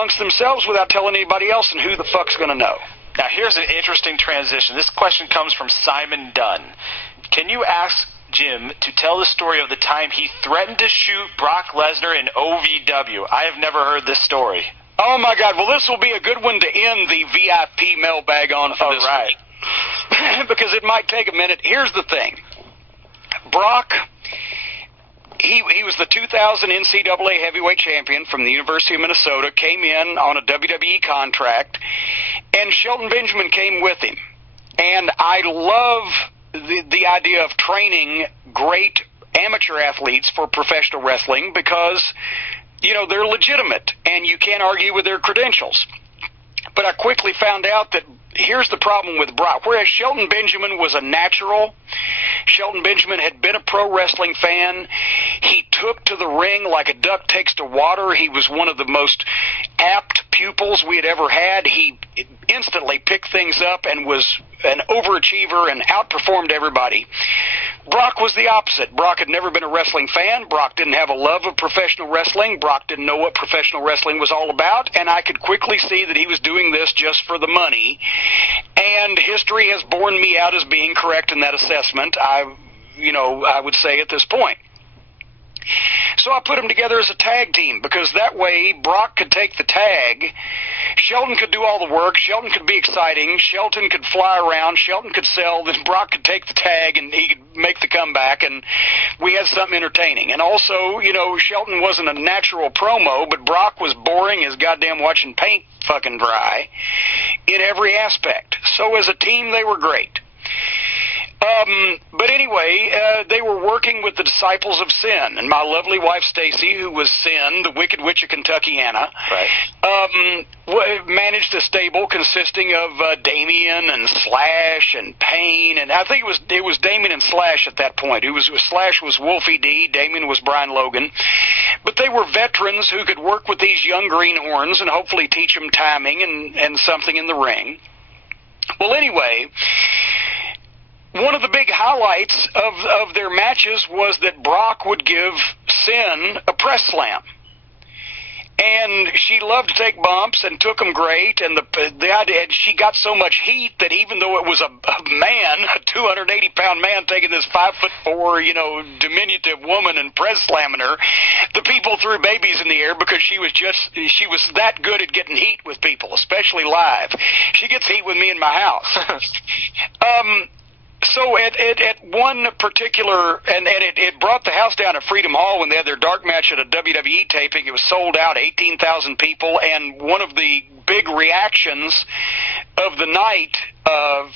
amongst themselves without telling anybody else, and who the fuck's going to know? Now, here's an interesting transition. This question comes from Simon Dunn. Can you ask Jim to tell the story of the time he threatened to shoot Brock Lesnar in OVW? I have never heard this story. Oh, my God. Well, this will be a good one to end the VIP mailbag on for this right. week. Because it might take a minute. Here's the thing. Brock, he was the 2000 NCAA heavyweight champion from the University of Minnesota, came in on a WWE contract, and Shelton Benjamin came with him. And I love the idea of training great amateur athletes for professional wrestling because, you know, they're legitimate, and you can't argue with their credentials. But I quickly found out that here's the problem with Brock. Whereas Shelton Benjamin was a natural, Shelton Benjamin had been a pro wrestling fan. He took to the ring like a duck takes to water. He was one of the most apt pupils we had ever had. He instantly picked things up and was an overachiever and outperformed everybody. Brock was the opposite. Brock had never been a wrestling fan. Brock didn't have a love of professional wrestling. Brock didn't know what professional wrestling was all about, and I could quickly see that he was doing this just for the money. And history has borne me out as being correct in that assessment, I would say at this point. So I put them together as a tag team because that way Brock could take the tag, Shelton could do all the work, Shelton could be exciting, Shelton could fly around, Shelton could sell, then Brock could take the tag and he could make the comeback, and we had something entertaining. And also, you know, Shelton wasn't a natural promo, but Brock was boring as goddamn watching paint fucking dry in every aspect. So as a team, they were great. But anyway, they were working with the Disciples of Sin, and my lovely wife Stacy, who was Sin, the Wicked Witch of Kentuckiana, right, managed a stable consisting of Damien and Slash and Payne, and I think it was Damien and Slash at that point. Slash was Wolfie D, Damien was Brian Logan, but they were veterans who could work with these young greenhorns and hopefully teach them timing and something in the ring. Well, anyway, one of the big highlights of their matches was that Brock would give Sin a press slam. And she loved to take bumps and took them great, and the idea, she got so much heat that even though it was a man, a 280-pound man taking this 5'4", diminutive woman and press slamming her, the people threw babies in the air because she was that good at getting heat with people, especially live. She gets heat with me in my house. So at one particular, and it brought the house down at Freedom Hall when they had their dark match at a WWE taping. It was sold out, 18,000 people, and one of the big reactions of the night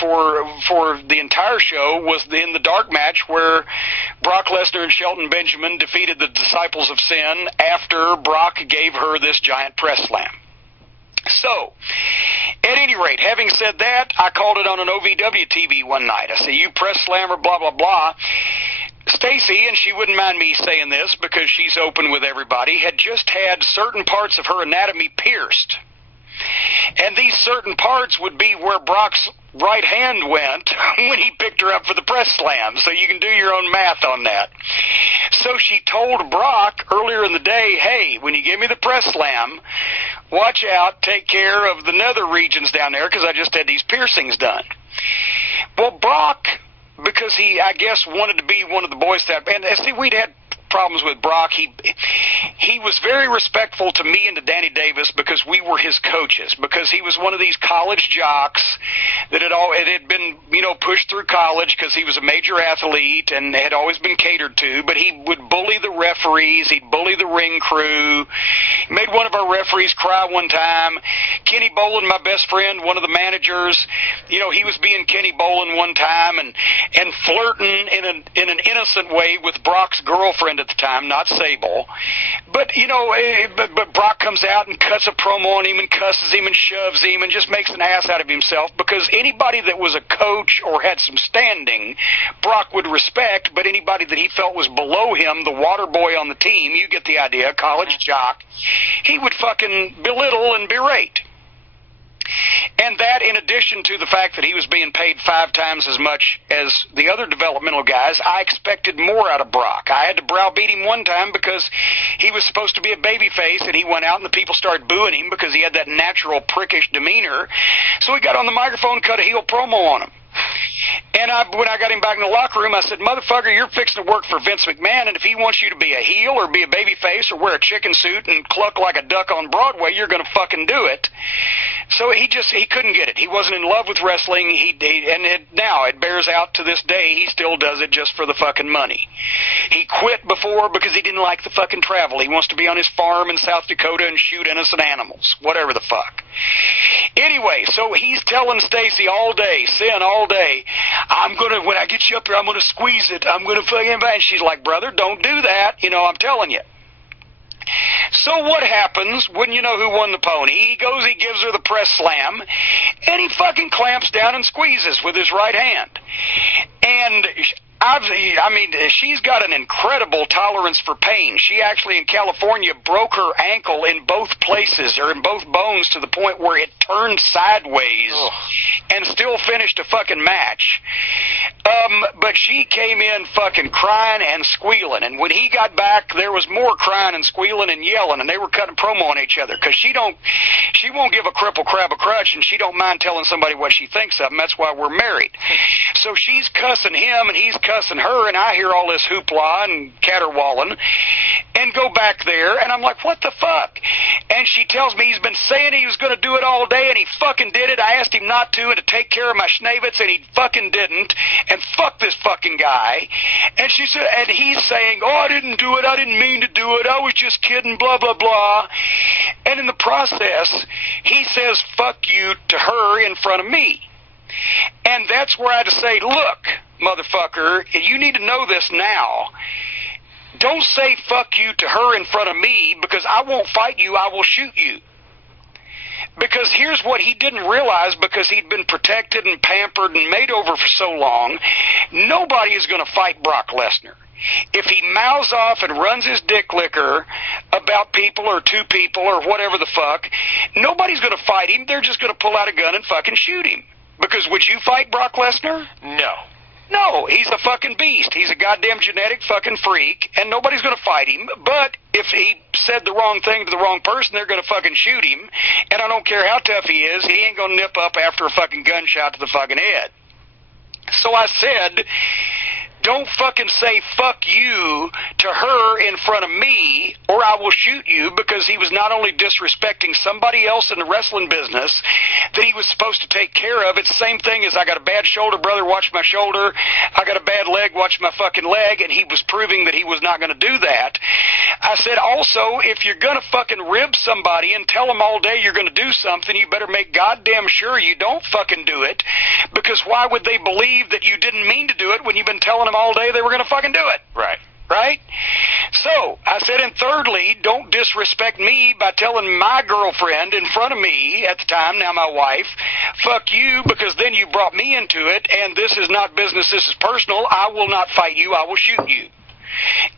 for the entire show was in the dark match where Brock Lesnar and Shelton Benjamin defeated the Disciples of Sin after Brock gave her this giant press slam. So, at any rate, having said that, I called it on an OVW TV one night. I said, you press slammer, blah, blah, blah. Stacy, and she wouldn't mind me saying this because she's open with everybody, had just had certain parts of her anatomy pierced. And these certain parts would be where Brock's right hand went when he picked her up for the press slam. So you can do your own math on that. So she told Brock earlier in the day, hey, when you give me the press slam, watch out, take care of the nether regions down there because I just had these piercings done. Well, Brock, because he, I guess, wanted to be one of the boys that, and see, we'd had problems with Brock. He was very respectful to me and to Danny Davis because we were his coaches, because he was one of these college jocks that had been pushed through college because he was a major athlete and had always been catered to, but he would bully the referees, he'd bully the ring crew. He made one of our referees cry one time. Kenny Bolin, my best friend, one of the managers, he was being Kenny Bolin one time and flirting in an innocent way with Brock's girlfriend at the time, not Sable. But, but Brock comes out and cuts a promo on him and cusses him and shoves him and just makes an ass out of himself, because anybody that was a coach or had some standing, Brock would respect, but anybody that he felt was below him, the water boy on the team, you get the idea, college jock, he would fucking belittle and berate. And that, in addition to the fact that he was being paid 5 times as much as the other developmental guys, I expected more out of Brock. I had to browbeat him one time because he was supposed to be a babyface, and he went out and the people started booing him because he had that natural prickish demeanor. So he got on the microphone, cut a heel promo on him. And when I got him back in the locker room, I said, motherfucker, you're fixing to work for Vince McMahon, and if he wants you to be a heel or be a baby face or wear a chicken suit and cluck like a duck on Broadway, you're going to fucking do it. So he couldn't get it. He wasn't in love with wrestling. Now it bears out to this day. He still does it just for the fucking money. He quit before because he didn't like the fucking travel. He wants to be on his farm in South Dakota and shoot innocent animals, whatever the fuck. Anyway, so he's telling Stacy all day, Sin all day, when I get you up there, I'm gonna squeeze it. I'm gonna fucking, and she's like, brother, don't do that. I'm telling you. So what happens when you know who won the pony? He goes, he gives her the press slam, and he fucking clamps down and squeezes with his right hand. And she's got an incredible tolerance for pain. She actually, in California, broke her ankle in both places, or in both bones, to the point where it turned sideways and still finished a fucking match. But she came in fucking crying and squealing. And when he got back, there was more crying and squealing and yelling, and they were cutting promo on each other. Because she won't give a cripple crab a crutch, and she don't mind telling somebody what she thinks of him. That's why we're married. So she's cussing him, and he's cussing her, and I hear all this hoopla and caterwauling, and go back there, and I'm like, what the fuck? And she tells me he's been saying he was going to do it all day, and he fucking did it. I asked him not to, and to take care of my schnavitz, and he fucking didn't, and fuck this fucking guy. And she said, and he's saying, oh, I didn't do it, I didn't mean to do it, I was just kidding, blah, blah, blah. And in the process, he says, fuck you to her in front of me. And that's where I had to say, look, motherfucker, you need to know this now. Don't say fuck you to her in front of me, because I won't fight you, I will shoot you. Because here's what he didn't realize, because he'd been protected and pampered and made over for so long, nobody is going to fight Brock Lesnar. If he mouths off and runs his dick liquor about people or two people or whatever the fuck, nobody's going to fight him. They're just going to pull out a gun and fucking shoot him. Because would you fight Brock Lesnar? No. No, he's a fucking beast. He's a goddamn genetic fucking freak, and nobody's going to fight him. But if he said the wrong thing to the wrong person, they're going to fucking shoot him. And I don't care how tough he is, he ain't going to nip up after a fucking gunshot to the fucking head. So I said, don't fucking say fuck you to her in front of me, or I will shoot you, because he was not only disrespecting somebody else in the wrestling business that he was supposed to take care of. It's the same thing as I got a bad shoulder, brother, watch my shoulder. I got a bad leg, watch my fucking leg, and he was proving that he was not going to do that. I said, also, if you're going to fucking rib somebody and tell them all day you're going to do something, you better make goddamn sure you don't fucking do it, because why would they believe that you didn't mean to do it when you've been telling them all day they were going to fucking do it? Right? So, I said, and thirdly, don't disrespect me by telling my girlfriend in front of me at the time, now my wife, fuck you, because then you brought me into it, and this is not business, this is personal. I will not fight you, I will shoot you.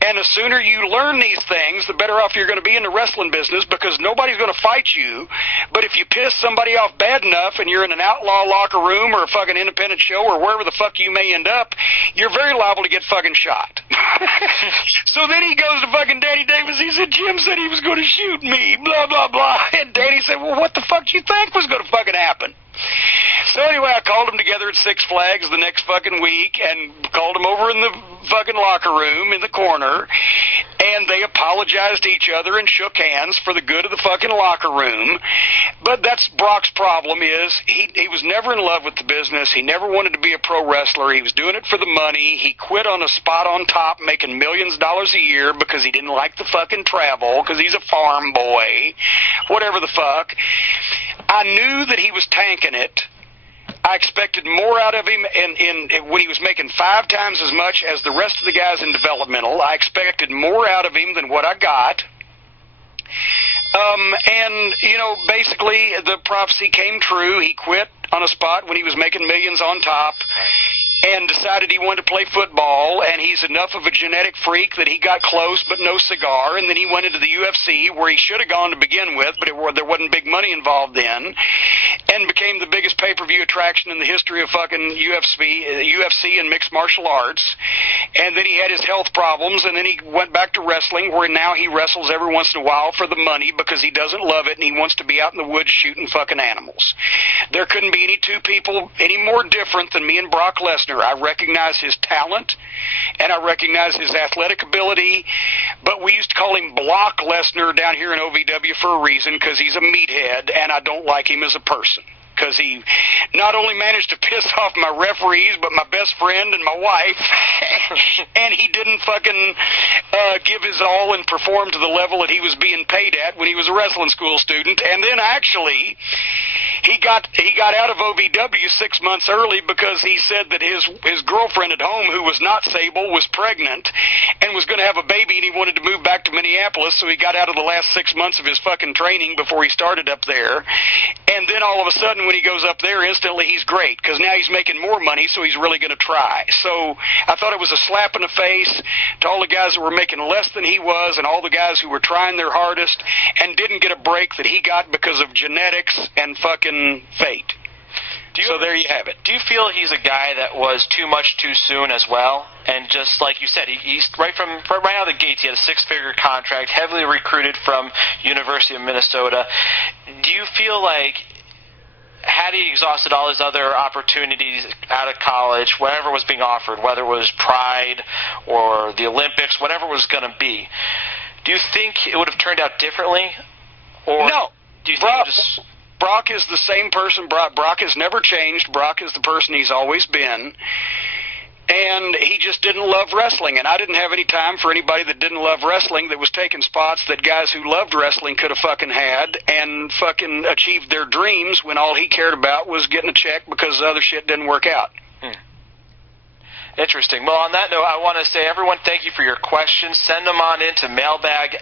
And the sooner you learn these things, the better off you're going to be in the wrestling business, because nobody's going to fight you. But if you piss somebody off bad enough and you're in an outlaw locker room or a fucking independent show or wherever the fuck you may end up, you're very liable to get fucking shot. So then he goes to fucking Danny Davis. He said, Jim said he was going to shoot me, blah, blah, blah. And Danny said, well, what the fuck do you think was going to fucking happen? So anyway, I called them together at Six Flags the next fucking week and called them over in the fucking locker room in the corner, and they apologized to each other and shook hands for the good of the fucking locker room. But that's Brock's problem, is he was never in love with the business. He never wanted to be a pro wrestler. He was doing it for the money. He quit on a spot on top making millions of dollars a year because he didn't like the fucking travel, because he's a farm boy, whatever the fuck. I knew that he was tanking it. I expected more out of him when he was making 5 times as much as the rest of the guys in developmental. I expected more out of him than what I got. And, basically the prophecy came true. He quit on a spot when he was making millions on top. and decided he wanted to play football, and he's enough of a genetic freak that he got close but no cigar, and then he went into the UFC where he should have gone to begin with, but there wasn't big money involved then, and became the biggest pay-per-view attraction in the history of fucking UFC and mixed martial arts. And then he had his health problems, and then he went back to wrestling, where now he wrestles every once in a while for the money because he doesn't love it and he wants to be out in the woods shooting fucking animals. There couldn't be any two people any more different than me and Brock Lesnar. I recognize his talent and I recognize his athletic ability, but we used to call him Block Lesnar down here in OVW for a reason, because he's a meathead and I don't like him as a person. Because he not only managed to piss off my referees, but my best friend and my wife, and he didn't fucking give his all and perform to the level that he was being paid at when he was a wrestling school student. And then actually, he got out of OVW 6 months early because he said that his girlfriend at home, who was not Sable, was pregnant and was going to have a baby, and he wanted to move back to Minneapolis, so he got out of the last 6 months of his fucking training before he started up there. And then all of a sudden, when he goes up there, instantly he's great, because now he's making more money, so he's really going to try. So I thought it was a slap in the face to all the guys that were making less than he was, and all the guys who were trying their hardest and didn't get a break that he got because of genetics and fucking fate. So there you have it. Do you feel he's a guy that was too much too soon as well? And just like you said, he's right out of the gates, he had a 6-figure contract, heavily recruited from University of Minnesota. Do you feel like, had he exhausted all his other opportunities out of college, whatever was being offered, whether it was Pride or the Olympics, whatever it was going to be, do you think it would have turned out differently? Or no. Do you think Brock is the same person. Brock has never changed. Brock is the person he's always been. And he just didn't love wrestling. And I didn't have any time for anybody that didn't love wrestling, that was taking spots that guys who loved wrestling could have fucking had and fucking achieved their dreams, when all he cared about was getting a check because the other shit didn't work out. Interesting. Well, on that note, I want to say, everyone, thank you for your questions. Send them on in to mailbag@